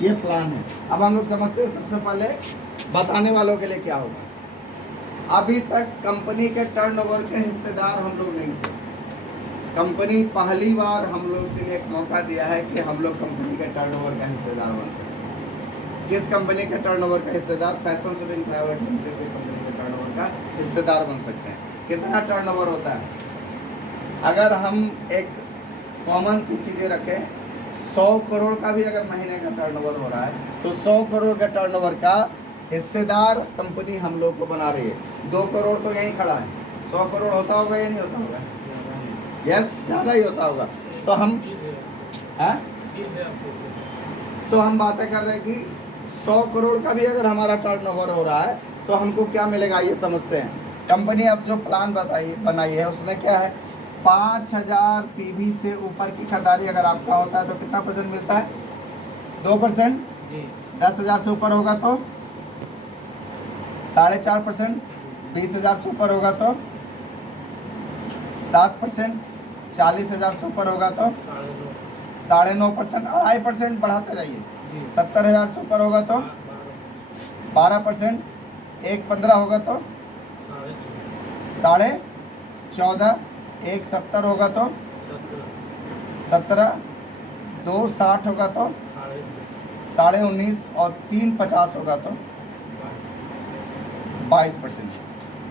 ये प्लान है। अब हम लोग समझते हैं सबसे पहले बताने वालों के लिए क्या होगा। अभी तक कंपनी के टर्नओवर के हिस्सेदार हम लोग नहीं थे। कंपनी पहली बार हम लोग के लिए एक मौका दिया है कि हम लोग कंपनी के टर्नओवर का हिस्सेदार बन सकते हैं। किस कंपनी के टर्नओवर का हिस्सेदार? फैशन शूटिंग प्राइवेट लिमिटेड की कंपनी के टर्नओवर का हिस्सेदार बन सकते हैं। कितना टर्नओवर होता है? अगर हम एक कॉमन सी चीज़ें रखें, 100 करोड़ का भी अगर महीने का टर्नओवर हो रहा है तो 100 करोड़ का टर्नओवर का हिस्सेदार कंपनी हम लोग को बना रही है। 2 करोड़ तो यहीं खड़ा है, 100 करोड़ होता होगा या नहीं होता होगा? यस, ज़्यादा ही होता होगा। तो हम तो हम बातें कर रहे हैं कि 100 करोड़ का भी अगर हमारा टर्नओवर हो रहा है तो हमको क्या मिलेगा ये समझते हैं। कंपनी अब जो प्लान बनाई है उसमें क्या है, 5000 पीवी से ऊपर की खरीदारी अगर आपका होता है तो कितना परसेंट मिलता है? 2%। 10,000 से ऊपर होगा तो 4.5%। 20,000 से ऊपर होगा तो 7%। 40,000 से ऊपर होगा तो 9.5%। 2.5% बढ़ाते जाइए। 70,000 से ऊपर होगा तो 12%। 1.15 होगा तो 14.5। 1.70 होगा तो 17। 2.60 होगा तो 19.5 और 3.50 होगा तो 22%।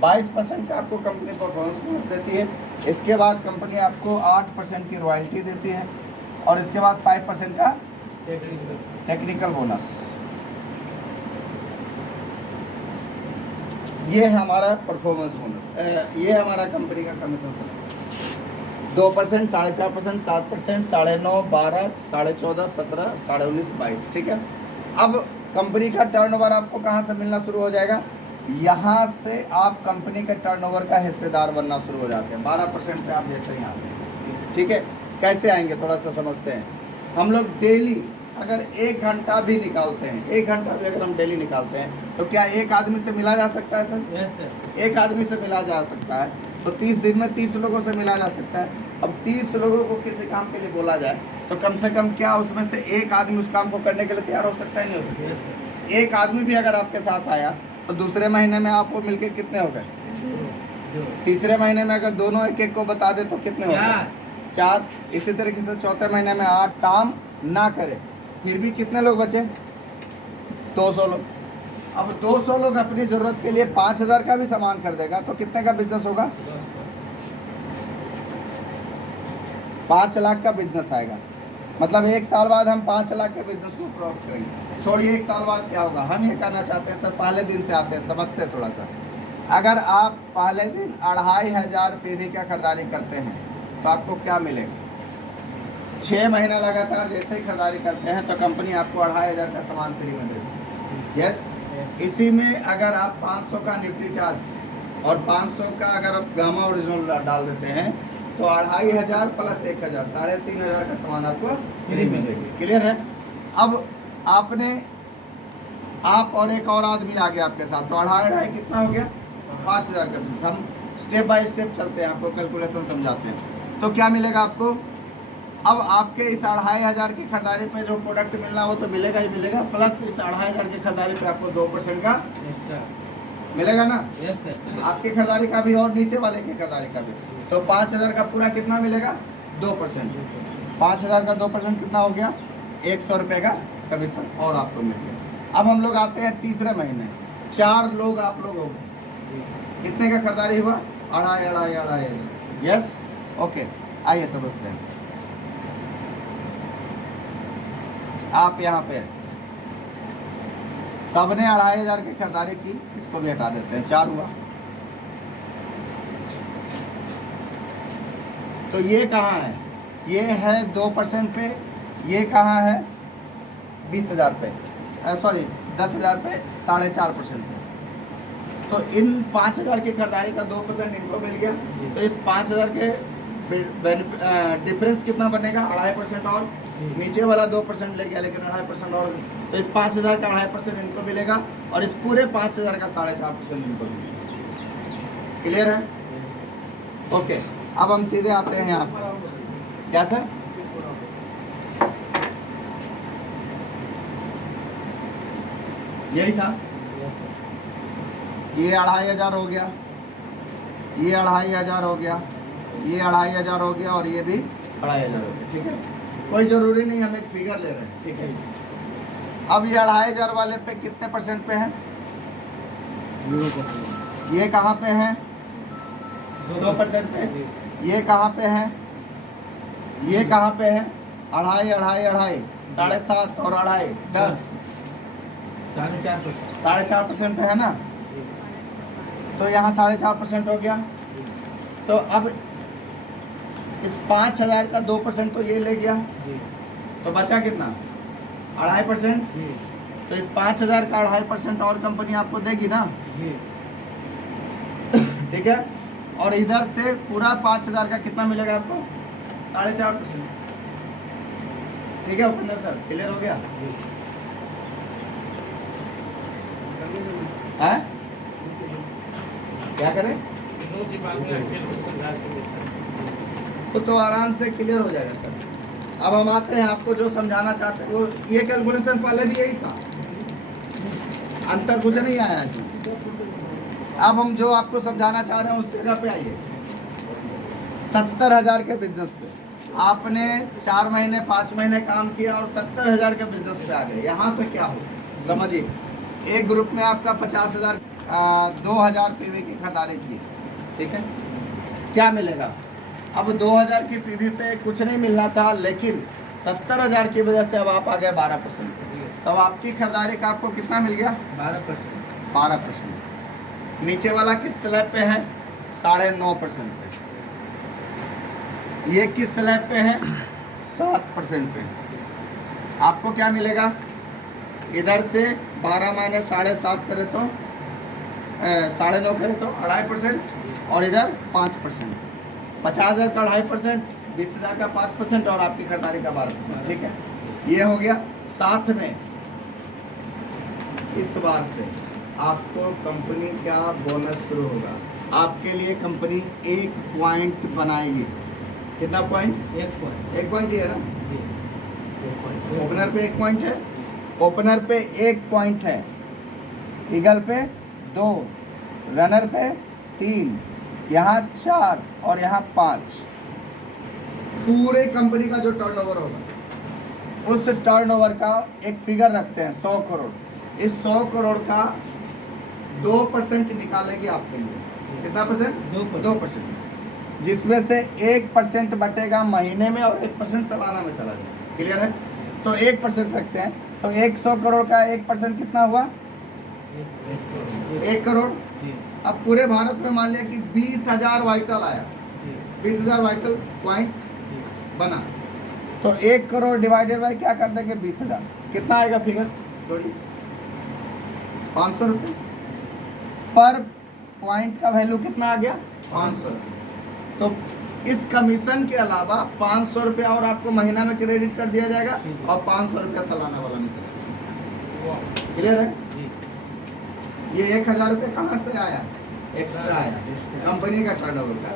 22% का आपको कंपनी परफॉर्मेंस बोनस देती है। इसके बाद कंपनी आपको 8% की रॉयल्टी देती है और इसके बाद 5% का टेक्निकल बोनस। ये है हमारा परफॉर्मेंस बोनस। ये हमारा कंपनी का कमीशन स्ट्रक्चर। 2%, 4.5%, 7%, 9.5, 12, 14.5, 17, 19.5, 22। ठीक है। अब कंपनी का टर्नओवर आपको कहाँ से मिलना शुरू हो जाएगा? यहाँ से आप कंपनी के टर्नओवर का हिस्सेदार बनना शुरू हो जाते हैं। 12% पे आप जैसे ही आते हैं। ठीक है। कैसे आएंगे थोड़ा सा समझते हैं। हम लोग डेली अगर 1 घंटा भी निकालते हैं, 1 घंटा भी अगर हम डेली निकालते हैं तो क्या एक आदमी से मिला जा सकता है सर? Yes sir. एक आदमी से मिला जा सकता है तो 30 दिन में 30 लोगों से मिला जा सकता है। अब 30 लोगों को किसी काम के लिए बोला जाए तो कम से कम क्या उसमें से एक आदमी उस काम को करने के लिए तैयार हो सकता है? नहीं हो सकता। एक आदमी भी अगर आपके साथ आया तो दूसरे महीने में आपको मिलके कितने हो गए? तीसरे महीने में अगर दोनों एक एक को बता दे तो कितने हो गए? 4। इसी तरीके से चौथे महीने में 8 काम ना करे फिर भी कितने लोग बचे? 200 लोग। अब 200 लोग अपनी जरूरत के लिए 5,000 का भी सामान खरीदेगा तो कितने का बिजनेस होगा? 5 लाख का बिजनेस आएगा। मतलब 1 साल बाद हम 5 लाख के बिजनेस को क्रॉस करेंगे। छोड़िए 1 साल बाद क्या होगा। हम ये कहना चाहते हैं सर, पहले दिन से आते हैं, समझते हैं थोड़ा सा। अगर आप पहले दिन 2,500 पीवी का खरीदारी करते हैं तो आपको क्या मिलेगा? 6 महीना लगातार जैसे ही खरीदारी करते हैं तो कंपनी आपको 2,500 का सामान फ्री में देती है। यस। इसी में अगर आप 500 का न्यूट्री चार्ज और 500 का अगर आप गामा ओरिजिनल डाल देते हैं तो 2,500 प्लस 1,000, 3,500 का सामान आपको फ्री मिलेगी। क्लियर है? अब आप और एक और आदमी आ गया आपके साथ तो 2,500 कितना हो गया? 5,000 का बिल। हम स्टेप बाय स्टेप चलते हैं, आपको कैलकुलेशन समझाते हैं। तो क्या मिलेगा आपको? अब आपके इस 2,500 की खरीदारी पे जो प्रोडक्ट मिलना वो तो मिलेगा ही मिलेगा, प्लस इस 2,500 की खरीदारी पे आपको 2% का मिलेगा ना? Yes sir. आपकी खरीदारी का भी और नीचे वाले की खरीदारी का भी। तो 5,000 का पूरा कितना मिलेगा? 2%। 5,000 का 2% कितना हो गया? 100 रुपये का कमीशन और आपको मिल गया। अब हम लोग आते हैं तीसरे महीने। 4 लोग आप लोग हो गए। कितने का खरीदारी हुआ? 2,500। यस। ओके, आइए समझते हैं। आप यहाँ पे सबने 2,500 की खरीदारी की, इसको भी हटा देते हैं। 4 हुआ। तो ये कहाँ है? ये है 2% पे। ये कहाँ है? 20,000 पे, सॉरी 10,000 पे 4.5% पे। तो इन 5,000 की खरीदारी का 2% इनको मिल गया। तो इस 5,000 के डिफरेंस कितना बनेगा? 2.5% और नीचे वाला 2% ले गया लेकिन 2.5% और। तो इस 5,000 का 2.5% इनको मिलेगा और इस पूरे 5,000 का 4.5% इनको मिलेगा। क्लियर है? ओके। अब हम सीधे आते हैं यहाँ पर। क्या सर? यही था। ये 2500 हो गया, ये 2500 हो गया, ये 2500 हो गया और ये भी 2500 हो गया। ठीक है, कोई ज़रूरी नहीं हम एक फिगर ले रहे हैं। ठीक है, अब ये 2500 वाले पे कितने परसेंट पे है? 0%। ये कहाँ पे है? 2% पे। ये कहाँ पे है? ये कहाँ पे है? 2.5 2.5 7.5 और 2.5 10 4.5%। 4.5% पे है ना। तो यहाँ 4.5% हो गया। तो अब इस 5000 का 2% तो ये ले गया, जी तो बचा कितना? 2.5%। जी तो इस 5000 का 2.5% और कंपनी आपको देगी ना। जी। ठीक है, और इधर से पूरा 5000 का कितना मिलेगा आपको? 4.5%। ठीक है उपेंद्र सर, क्लियर हो गया? है क्या करें? तो आराम से क्लियर हो जाएगा सर। अब हम आते हैं, आपको जो समझाना चाहते हैं वो ये कैलकुलेशन पहले भी यही था, अंतर कुछ नहीं आया इसमें। अब हम जो आपको समझाना चाह रहे हैं उस जगह पे आइए। 70,000 के बिजनेस पे आपने 4 महीने 5 महीने काम किया और 70,000 के बिजनेस पे आ गए। यहाँ से क्या हो समझिए, एक ग्रुप में आपका 50,000 2000 पीवी की खरीदारी की, ठीक है, क्या मिलेगा? अब 2000 की पीवी पे कुछ नहीं मिलना था, लेकिन 70,000 की वजह से अब आप आ गए 12%। तब आपकी खरीदारी का आपको कितना मिल गया? 12%। नीचे वाला किस स्लैब पे है? 9.5% पे। ये किस स्लैब पे है? 7% पे। आपको क्या मिलेगा? इधर से 12 माइनस 7.5 करे तो 9.5 करे तो 2.5% और इधर 5%। 50,000 का 2.5%, 20,000 का 5% और आपकी खरीदारी का 12%। ठीक है, ये हो गया। साथ में इस बार से आपको कंपनी का बोनस शुरू होगा। आपके लिए कंपनी 1 पॉइंट बनाएगी। कितना पॉइंट? 1 पॉइंट ही है ना। ओपनर पे 1 पॉइंट है, ओपनर पे 1 पॉइंट है, ईगल पे 2, रनर पे 3, यहाँ 4 और यहाँ 5। पूरे कंपनी का जो टर्नओवर होगा उस टर्नओवर का एक फिगर रखते हैं 100 करोड़। इस 100 करोड़ का 2% निकालेगी आपके लिए। कितना परसेंट? 2%। जिसमें से 1% बटेगा महीने में और 1% सालाना में चला जाएगा। क्लियर है? तो 1% रखते हैं, तो 100 करोड़ का 1% कितना हुआ? 1 करोड़। अब पूरे भारत में मान लिया कि 20,000 वाइटल आया, 20,000 वाइटल पॉइंट बना, तो 1 करोड़ डिवाइडेड बाई क्या कर देंगे? 20,000। कितना आएगा फिगर? थोड़ी 500 रुपये पर पॉइंट का वैल्यू कितना आ गया? 500 रुपये। तो इस कमीशन के अलावा 500 रुपये और आपको महीना में क्रेडिट कर दिया जाएगा और 500 रुपया सालाना वाला में चलेगा। क्लियर है? ये 1,000 रुपये कहाँ से आया? एक्स्ट्रा आया, कंपनी का टर्नओवर का।